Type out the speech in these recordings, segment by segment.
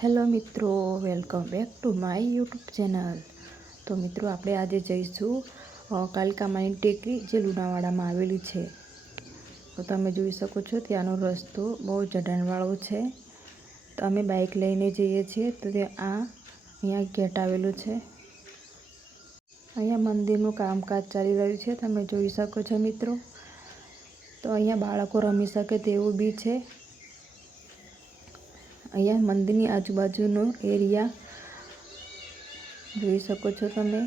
Hello મિત્રો, welcome back to my YouTube channel. તો મિત્રો, આપણે આજે જઈશું કાલિકા માની ટેકરી, જે લુણાવાડામાં આવેલી છે. તો તમે જોઈ શકો છો, ત્યાંનો રસ્તો બહુ ચઢાણવાળો છે. તો અમે બાઇક લઈને જઈએ છીએ. તો અહીંયા ગેટ આવેલું છે. અહીંયા મંદિરનું કામકાજ ચાલી રહ્યું છે, તમે જોઈ શકો છો મિત્રો. તો અહીંયા બાળકો રમી શકે તેવું બી છે. અહીંયા મંદિરની આજુબાજુનો એરિયા જોઈ શકો છો તમે.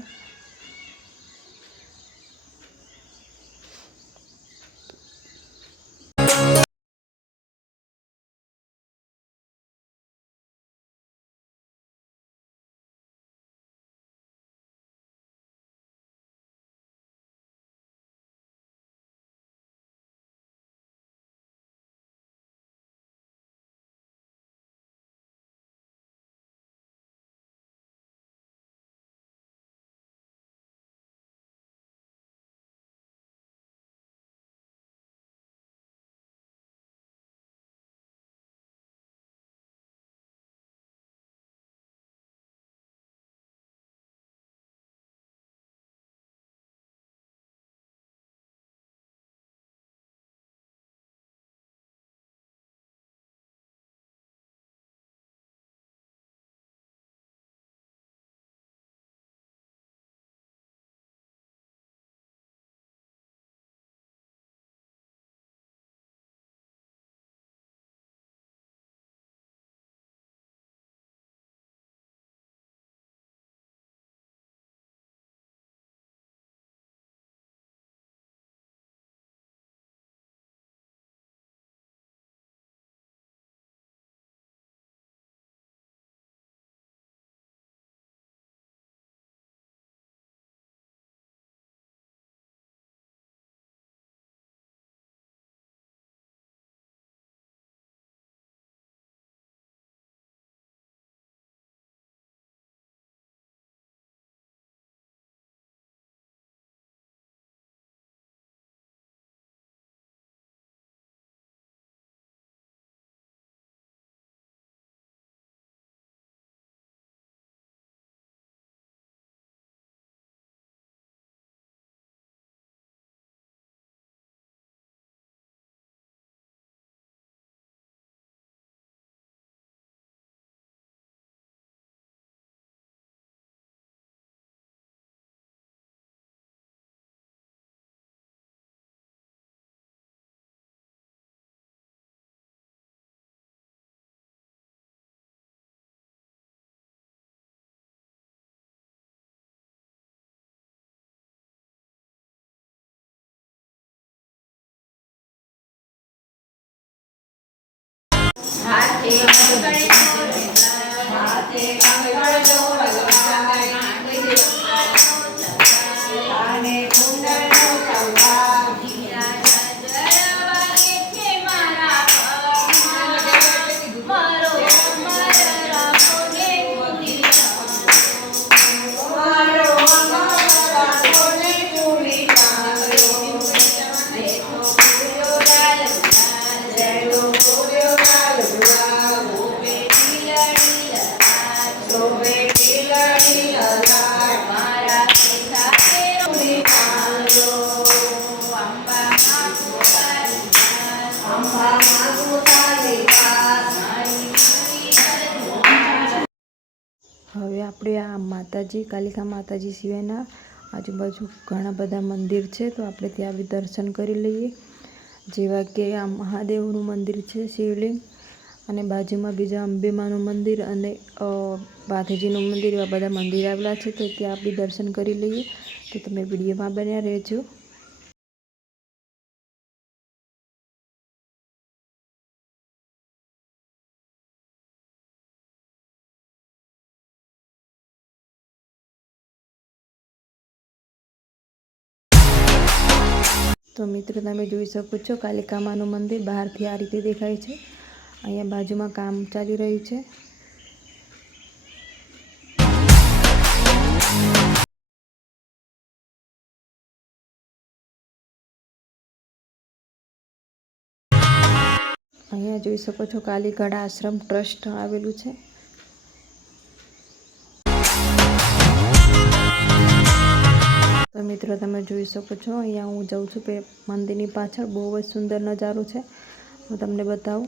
હવે આપણે આ માતાજી, કાલિકા માતાજી સિવાયના આજુબાજુ ઘણા બધા મંદિર છે, તો આપણે ત્યાં બી દર્શન કરી લઈએ. જેવા કે આ મહાદેવનું મંદિર છે, શિવલિંગ, અને બાજુમાં બીજા અંબેમાનું મંદિર અને માતાજીનું મંદિર, એવા બધા મંદિર આવેલા છે. તો ત્યાં બી દર્શન કરી લઈએ. તો તમે વિડીયોમાં બન્યા રહેજો. તો મિત્રો, તમે જોઈ શકો છો, કાલિકા માનું મંદિર બહારથી આ રીતે દેખાય છે. અહીંયા બાજુમાં કામ ચાલી રહ્યું છે. અહીંયા જોઈ શકો છો, કાલીગઢ આશ્રમ ટ્રસ્ટ આવેલું છે. તો મિત્રો તમે જોઈ શકો છો, અહીંયા હું જાઉં છું મંદિરની પાછળ. બહુ જ સુંદર નજારો છે, હું તમને બતાવું.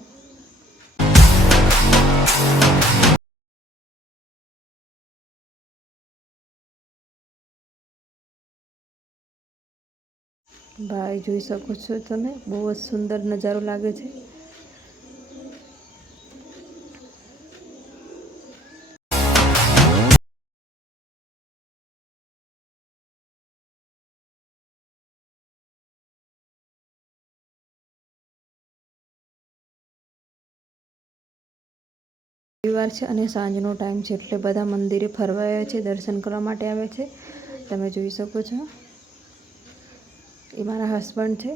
ભાઈ જોઈ શકો છો તમે, બહુ જ સુંદર નજારો લાગે છે. રવિવાર છે અને સાંજનો ટાઈમ છે, એટલે બધા મંદિરે ફરવા આવ્યા છે, દર્શન કરવા માટે આવ્યા છે. તમે જોઈ શકો છો, એ મારા હસબન્ડ છે.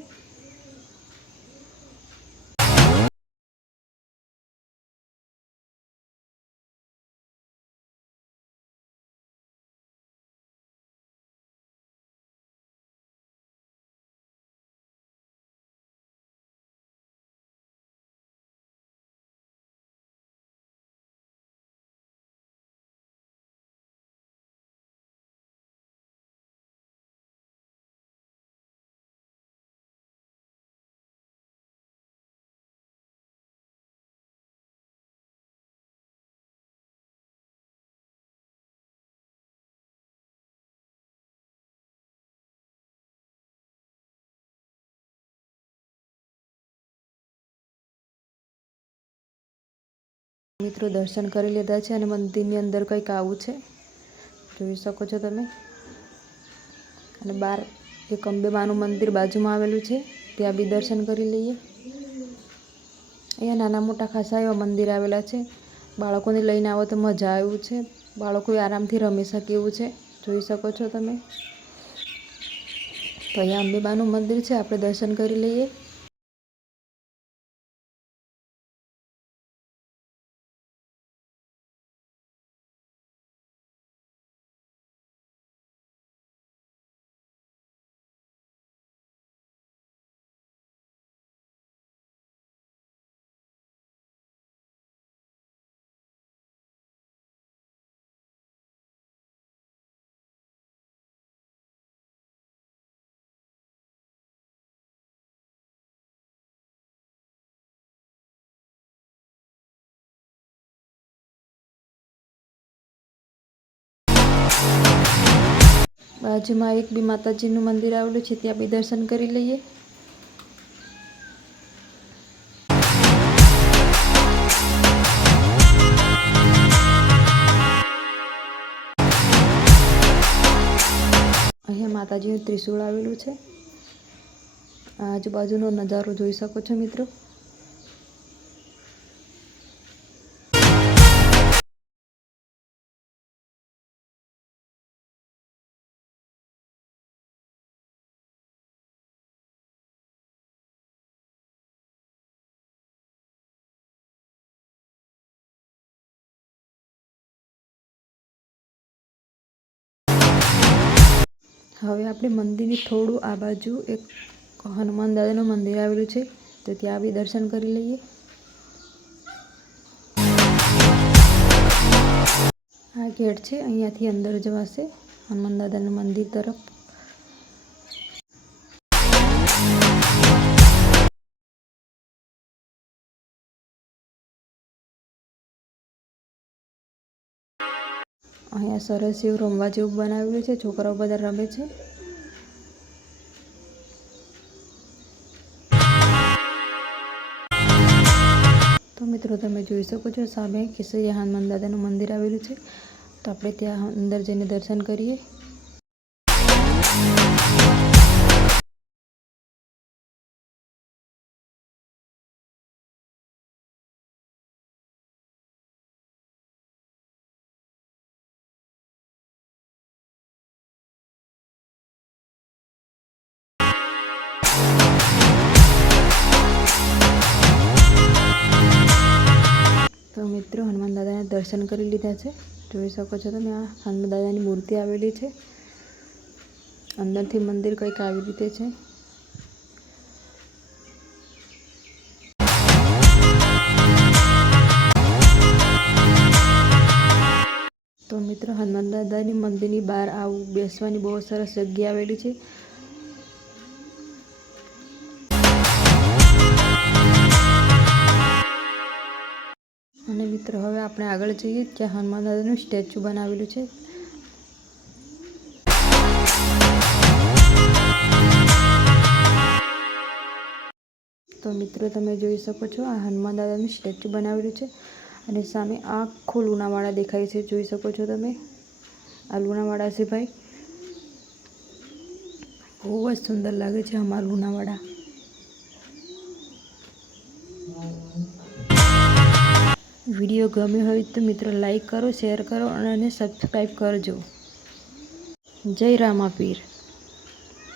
મિત્રો દર્શન કરી લીધા છે અને મંદિરની અંદર કંઈક આવું છે, જોઈ શકો છો તમે. અને બહાર એક અંબેમાનું મંદિર બાજુમાં આવેલું છે, ત્યાં બી દર્શન કરી લઈએ. અહીંયા નાના મોટા ખાસા એવા મંદિર આવેલા છે. બાળકોને લઈને આવો તો મજા આવ્યું છે, બાળકો આરામથી રમી શકે એવું છે, જોઈ શકો છો તમે. તો અહીંયા અંબેમાનું મંદિર છે, આપણે દર્શન કરી લઈએ. બાજુમાં એક બી માતાજીનું મંદિર આવેલું છે, ત્યાં બી દર્શન કરી લઈએ. અહીંયા માતાજીનું ત્રિશૂળ આવેલું છે. આજુબાજુનો નજારો જોઈ શકો છો મિત્રો. હવે આપણે મંદિરની થોડું આ બાજુ એક હનુમાન દાદાનું મંદિર આવેલું છે, તો ત્યાં બી દર્શન કરી લઈએ. આ ગેટ છે, અહીંયાથી અંદર જવાશે હનુમાન દાદાના મંદિર તરફ. અહીંયા સરસ એવું રમવા જેવું બનાવેલું છે, છોકરાઓ બધા રમે છે. તો મિત્રો તમે જોઈ શકો છો, સામે કેસરિયા હનુમાન દાદાનું મંદિર આવેલું છે, તો આપણે ત્યાં અંદર જઈને દર્શન કરીએ. તો મિત્રો હનુમાન દાદાના દર્શન કરી લીધા છે, જોઈ શકો છો તમે. આ હનુમાન દાદાની મૂર્તિ આવેલી છે, અંદરથી મંદિર કંઈક આવી રીતે છે. તો મિત્રો હનુમાન દાદાની મંદિરની બહાર આવું બેસવાની બહુ સરસ જગ્યા આવેલી છે. અને મિત્રો હવે આપણે આગળ જઈએ જ્યાં હનુમાન દાદાનું સ્ટેચ્યુ બનાવેલું છે. તો મિત્રો તમે જોઈ શકો છો આ હનુમાન દાદાનું સ્ટેચ્યુ બનાવેલું છે અને સામે આખું લુણાવાડા દેખાય છે. જોઈ શકો છો તમે આ લુણાવાડા છે ભાઈ. બહુ જ સુંદર લાગે છે અમારું લુણાવાડા. વિડીયો ગમ્યો હોય તો મિત્રો લાઈક કરો, શેર કરો અને સબસ્ક્રાઈબ કરજો. જય રામાપીર.